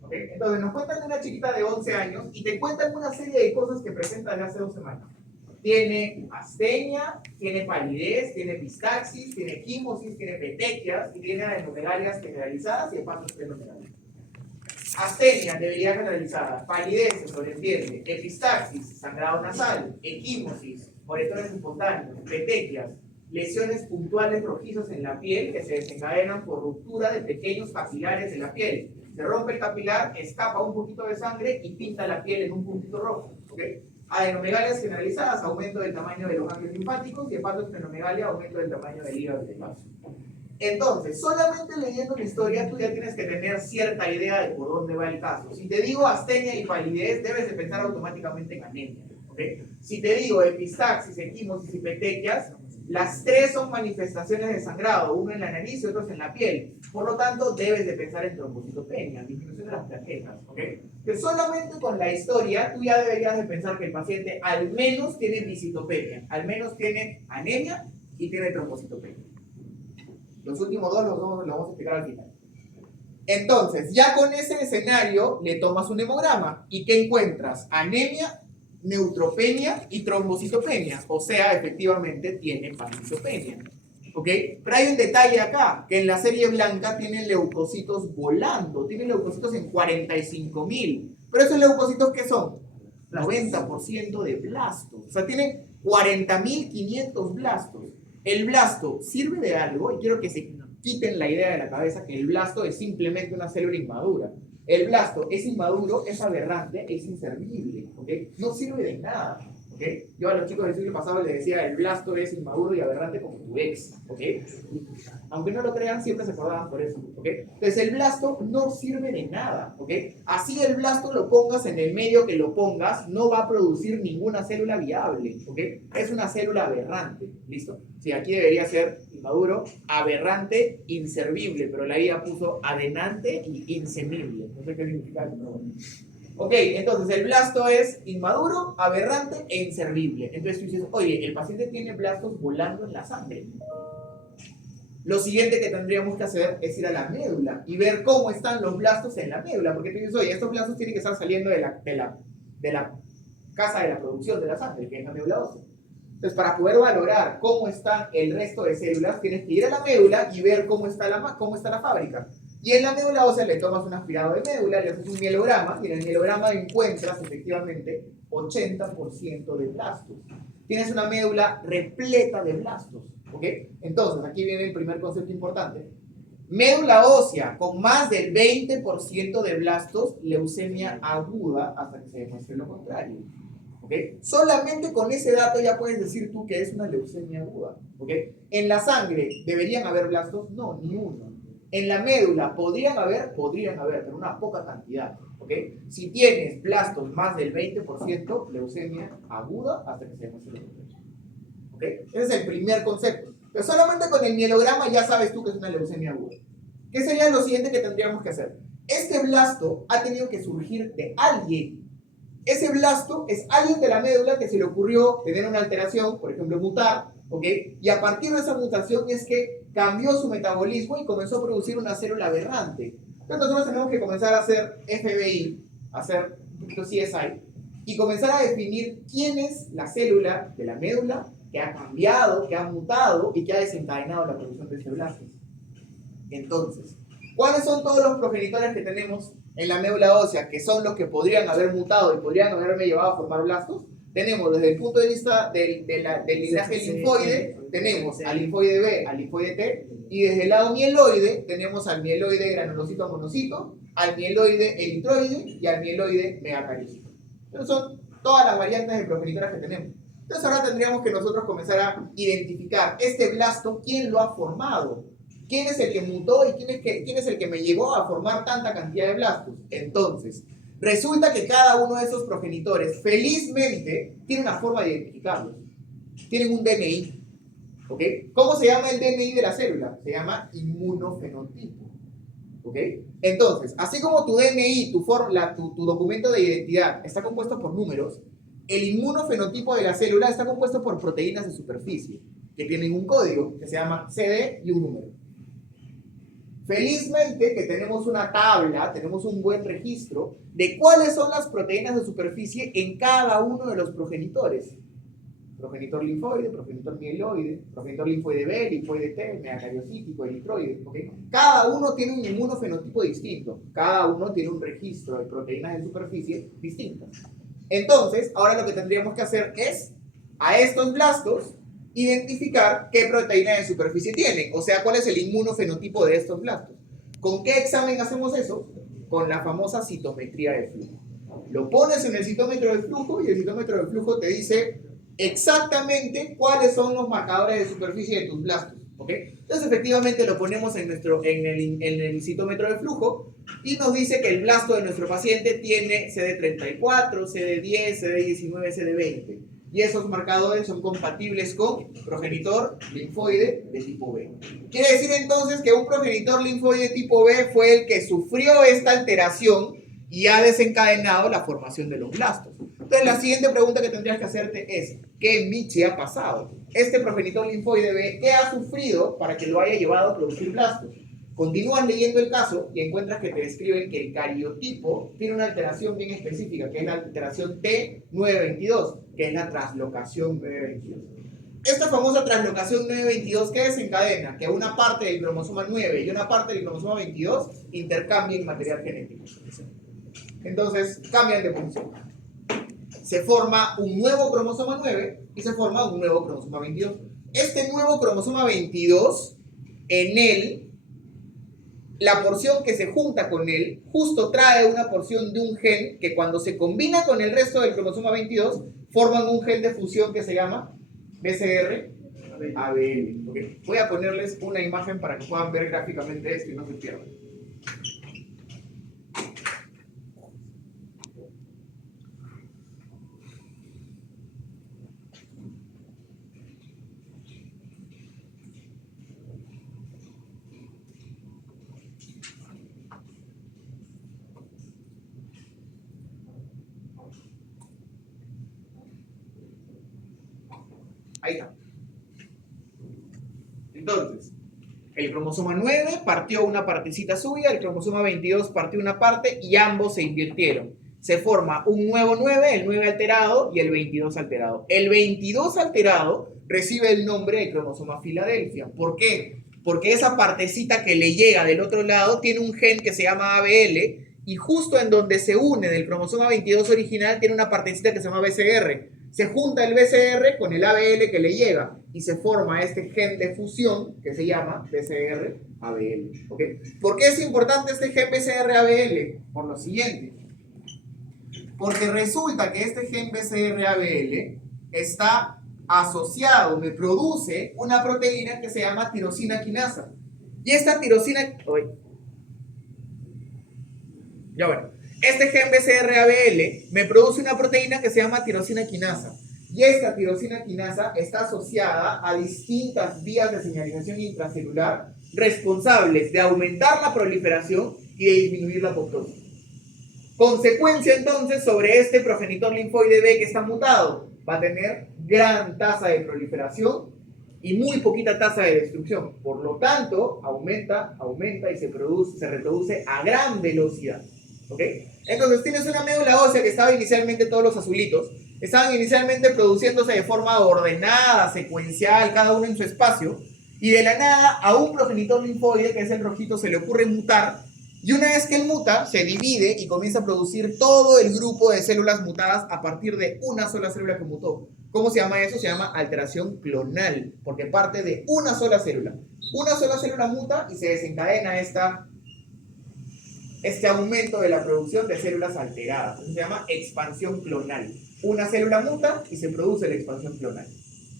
¿Okay? Entonces nos cuentan de una chiquita de 11 años y te cuentan una serie de cosas que presenta de hace 2 semanas. Tiene astenia, tiene palidez, tiene epistaxis, tiene equimosis, tiene petequias y tiene adenomegalias generalizadas y hepatosplenomegalia. Astenia, debilidad generalizada, palidez, se sobreentiende, epistaxis, sangrado nasal, equimosis, moretones espontáneos, petequias, lesiones puntuales rojizas en la piel que se desencadenan por ruptura de pequeños capilares de la piel. Se rompe el capilar, escapa un poquito de sangre y pinta la piel en un puntito rojo. ¿Okay? Adenomegalias generalizadas, aumento del tamaño de los ganglios linfáticos y hepatosplenomegalia, aumento del tamaño del hígado y del vaso. Entonces, solamente leyendo la historia tú ya tienes que tener cierta idea de por dónde va el caso. Si te digo astenia y palidez, debes de pensar automáticamente en anemia. ¿Okay? Si te digo epistaxis, equimosis y petequias, las tres son manifestaciones de sangrado, uno en la nariz y otro en la piel. Por lo tanto, debes de pensar en trombocitopenia, disminución de las plaquetas. ¿Okay? Que solamente con la historia tú ya deberías de pensar que el paciente al menos tiene visitopenia, al menos tiene anemia y tiene trombocitopenia. Los últimos dos los vamos a explicar al final. Entonces, ya con ese escenario, le tomas un hemograma. ¿Y qué encuentras? Anemia, neutropenia y trombocitopenia. O sea, efectivamente tiene pancitopenia. ¿Ok? Pero hay un detalle acá, que en la serie blanca tienen leucocitos volando. Tienen leucocitos en 45.000. Pero esos leucocitos, ¿qué son? 90% de blastos. O sea, tienen 40.500 blastos. El blasto sirve de algo, y quiero que se quiten la idea de la cabeza que el blasto es simplemente una célula inmadura. El blasto es inmaduro, es aberrante, es inservible, ¿ok? No sirve de nada, ¿ok? Yo a los chicos del siglo pasado les decía, el blasto es inmaduro y aberrante como tu ex, ¿ok? Aunque no lo crean, siempre se acordaban por eso, ¿ok? Entonces el blasto no sirve de nada, ¿ok? Así el blasto lo pongas en el medio que lo pongas, no va a producir ninguna célula viable, ¿ok? Es una célula aberrante, ¿listo? Sí, aquí debería ser inmaduro, aberrante, inservible, pero la IA puso adenante y insemible. No sé qué significa eso, pero bueno. Ok, entonces el blasto es inmaduro, aberrante e inservible. Entonces tú dices, oye, el paciente tiene blastos volando en la sangre. Lo siguiente que tendríamos que hacer es ir a la médula y ver cómo están los blastos en la médula, porque tú dices, oye, estos blastos tienen que estar saliendo de la casa de la producción de la sangre, que es la médula ósea. Entonces, para poder valorar cómo está el resto de células, tienes que ir a la médula y ver cómo está la fábrica. Y en la médula ósea le tomas un aspirado de médula, le haces un mielograma, y en el mielograma encuentras efectivamente 80% de blastos. Tienes una médula repleta de blastos. ¿Ok? Entonces, aquí viene el primer concepto importante. Médula ósea con más del 20% de blastos, leucemia aguda hasta que se demuestre lo contrario. ¿Ok? Solamente con ese dato ya puedes decir tú que es una leucemia aguda. ¿Ok? En la sangre, ¿deberían haber blastos? No, ni uno. En la médula, ¿podrían haber? Podrían haber, pero una poca cantidad. ¿Ok? Si tienes blastos más del 20%, leucemia aguda hasta que se demuestre lo contrario. ¿Okay? Ese es el primer concepto. Pero solamente con el mielograma ya sabes tú que es una leucemia aguda. ¿Qué sería lo siguiente que tendríamos que hacer? Este blasto ha tenido que surgir de alguien. Ese blasto es alguien de la médula que se le ocurrió tener una alteración, por ejemplo, mutar, ¿ok? Y a partir de esa mutación es que cambió su metabolismo y comenzó a producir una célula aberrante. Entonces nosotros tenemos que comenzar a hacer FBI, hacer un poquito CSI, y comenzar a definir quién es la célula de la médula que ha cambiado, que ha mutado y que ha desencadenado la producción de ese blasto. Entonces, ¿cuáles son todos los progenitores que tenemos en la médula ósea que son los que podrían haber mutado y podrían haberme llevado a formar blastos? Tenemos desde el punto de vista del linaje linfoide, tenemos al linfoide B, al linfoide T, y desde el lado mieloide tenemos al mieloide granulocito monocito, al mieloide eritroide y al mieloide megacarícico. Entonces son todas las variantes de progenitoras que tenemos. Entonces ahora tendríamos que nosotros comenzar a identificar este blasto, quién lo ha formado, quién es el que mutó y quién es el que me llevó a formar tanta cantidad de blastos. Entonces, resulta que cada uno de esos progenitores, felizmente, tiene una forma de identificarlos. Tienen un DNI. ¿Ok? ¿Cómo se llama el DNI de la célula? Se llama inmunofenotipo. ¿Ok? Entonces, así como tu DNI, tu documento de identidad está compuesto por números, el inmunofenotipo de la célula está compuesto por proteínas de superficie que tienen un código que se llama CD y un número. Felizmente que tenemos una tabla, tenemos un buen registro de cuáles son las proteínas de superficie en cada uno de los progenitores. Progenitor linfoide, progenitor mieloide, progenitor linfoide B, linfoide T, megacariocítico, eritroide. ¿Okay? Cada uno tiene un inmunofenotipo distinto. Cada uno tiene un registro de proteínas de superficie distintas. Entonces, ahora lo que tendríamos que hacer es, a estos blastos, identificar qué proteína de superficie tienen. O sea, cuál es el inmunofenotipo de estos blastos. ¿Con qué examen hacemos eso? Con la famosa citometría de flujo. Lo pones en el citómetro de flujo y el citómetro de flujo te dice exactamente cuáles son los marcadores de superficie de tus blastos. ¿Okay? Entonces, efectivamente, lo ponemos en el citómetro de flujo y nos dice que el blasto de nuestro paciente tiene CD34, CD10, CD19, CD20. Y esos marcadores son compatibles con progenitor linfoide de tipo B. Quiere decir entonces que un progenitor linfoide de tipo B fue el que sufrió esta alteración y ha desencadenado la formación de los blastos. Entonces, la siguiente pregunta que tendrías que hacerte es, ¿qué miche ha pasado? Este progenitor linfoide B, ¿qué ha sufrido para que lo haya llevado a producir blastos? Continúas leyendo el caso y encuentras que te describen que el cariotipo tiene una alteración bien específica, que es la alteración T922, que es la traslocación 922. Esta famosa traslocación 922, ¿qué desencadena? Que una parte del cromosoma 9 y una parte del cromosoma 22 intercambien material genético. Entonces, cambian de función. Se forma un nuevo cromosoma 9 y se forma un nuevo cromosoma 22. Este nuevo cromosoma 22, en él, la porción que se junta con él, justo trae una porción de un gen que cuando se combina con el resto del cromosoma 22, forman un gen de fusión que se llama BCR-ABL. ¿Okay? Voy a ponerles una imagen para que puedan ver gráficamente esto y no se pierdan. Ahí está. Entonces, el cromosoma 9 partió una partecita suya, el cromosoma 22 partió una parte y ambos se invirtieron. Se forma un nuevo 9, el 9 alterado y el 22 alterado. El 22 alterado recibe el nombre de cromosoma Filadelfia. ¿Por qué? Porque esa partecita que le llega del otro lado tiene un gen que se llama ABL y justo en donde se une del cromosoma 22 original tiene una partecita que se llama BCR. Se junta el BCR con el ABL que le llega y se forma este gen de fusión que se llama BCR-ABL. ¿Okay? ¿Por qué es importante este gen BCR-ABL? Por lo siguiente. Porque resulta que este gen BCR-ABL está asociado, me produce una proteína que se llama tirosina quinasa. Y esta tirosina... Ya bueno. Este gen BCR-ABL me produce una proteína que se llama tirosina quinasa. Y esta tirosina quinasa está asociada a distintas vías de señalización intracelular responsables de aumentar la proliferación y de disminuir la apoptosis. Consecuencia entonces sobre este progenitor linfoide B que está mutado, va a tener gran tasa de proliferación y muy poquita tasa de destrucción. Por lo tanto, aumenta y se reproduce a gran velocidad. ¿Okay? Entonces tienes una médula ósea que estaba inicialmente, todos los azulitos, estaban inicialmente produciéndose de forma ordenada, secuencial, cada uno en su espacio, y de la nada a un progenitor linfoide, que es el rojito, se le ocurre mutar, y una vez que él muta, se divide y comienza a producir todo el grupo de células mutadas a partir de una sola célula que mutó. ¿Cómo se llama eso? Se llama alteración clonal, porque parte de una sola célula. Una sola célula muta y se desencadena este aumento de la producción de células alteradas. Eso se llama expansión clonal. Una célula muta y se produce la expansión clonal.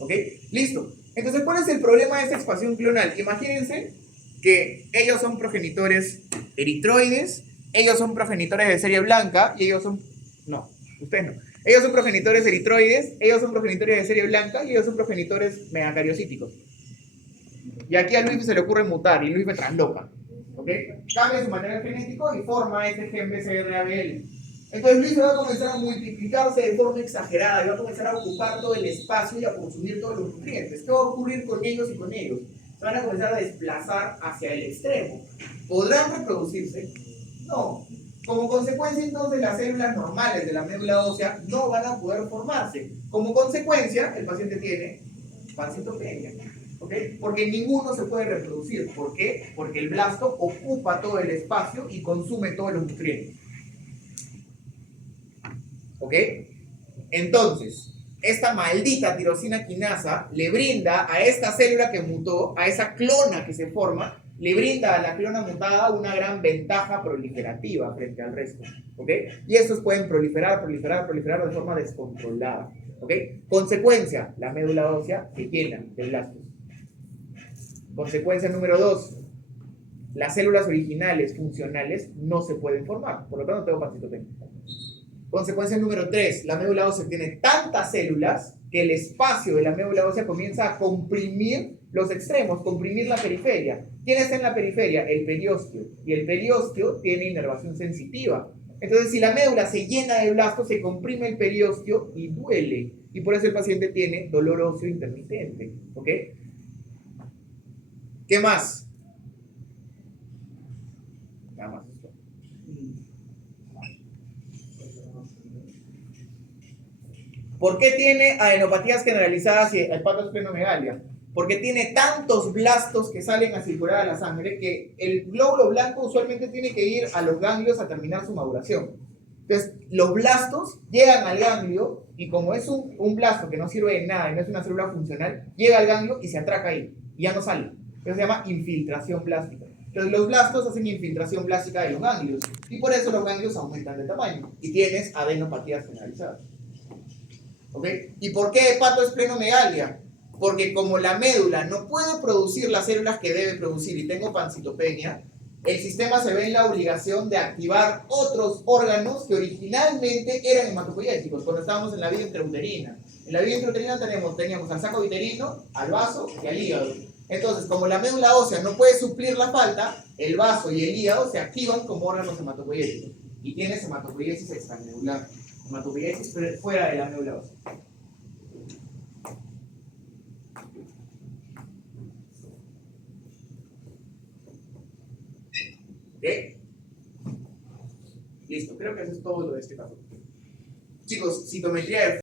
¿Ok? Listo. Entonces, ¿cuál es el problema de esta expansión clonal? Imagínense que ellos son progenitores eritroides, ellos son progenitores de serie blanca y ellos son... No, ustedes no. Ellos son progenitores eritroides, ellos son progenitores de serie blanca y ellos son progenitores megacariocíticos. Y aquí a Luis se le ocurre mutar y Luis me trasloca. ¿Okay? Cambia su material genético y forma este gen BCR-ABL. Entonces Luis va a comenzar a multiplicarse de forma exagerada y va a comenzar a ocupar todo el espacio y a consumir todos los nutrientes. ¿Qué va a ocurrir con ellos y con ellos? se van a comenzar a desplazar hacia el extremo. ¿Podrán reproducirse? No. Como consecuencia, entonces, las células normales de la médula ósea no van a poder formarse. Como consecuencia, el paciente tiene pancitopenia. ¿Okay? Porque ninguno se puede reproducir. ¿Por qué? Porque el blasto ocupa todo el espacio y consume todos los nutrientes. ¿Ok? Entonces, esta maldita tirosina quinasa le brinda a esta célula que mutó, a esa clona que se forma, le brinda a la clona mutada una gran ventaja proliferativa frente al resto. ¿Ok? Y estos pueden proliferar de forma descontrolada. ¿Ok? Consecuencia, la médula ósea se llena de blastos. Consecuencia número 2, las células originales funcionales no se pueden formar, por lo tanto tengo pancitopenia. Consecuencia número 3, la médula ósea tiene tantas células que el espacio de la médula ósea comienza a comprimir los extremos, comprimir la periferia. ¿Quién está en la periferia? El periósteo. Y el periósteo tiene inervación sensitiva. Entonces, si la médula se llena de blastos, se comprime el periósteo y duele. Y por eso el paciente tiene dolor óseo intermitente. ¿Ok? ¿Qué más? Nada más. ¿Por qué tiene adenopatías generalizadas y hepatosplenomegalia? Porque tiene tantos blastos que salen a circular a la sangre que el glóbulo blanco usualmente tiene que ir a los ganglios a terminar su maduración. Entonces, los blastos llegan al ganglio y como es un blasto que no sirve de nada y no es una célula funcional, llega al ganglio y se atraca ahí y ya no sale. Eso se llama infiltración blástica. Entonces, los blastos hacen infiltración blástica de los ganglios y por eso los ganglios aumentan de tamaño y tienes adenopatías generalizadas. ¿Ok? ¿Y por qué hepatosplenomegalia? Porque como la médula no puede producir las células que debe producir y tengo pancitopenia, el sistema se ve en la obligación de activar otros órganos que originalmente eran hematopoyéticos cuando estábamos en la vía intrauterina. En la vía intrauterina teníamos al saco uterino, al vaso y al hígado. Entonces, como la médula ósea no puede suplir la falta, el vaso y el hígado se activan como órganos hematopoyéticos y tienes hematopoiesis extramedular. Hematopoiesis fuera de la médula ósea. ¿Ok? Listo, creo que eso es todo lo de este caso. Chicos, citometría de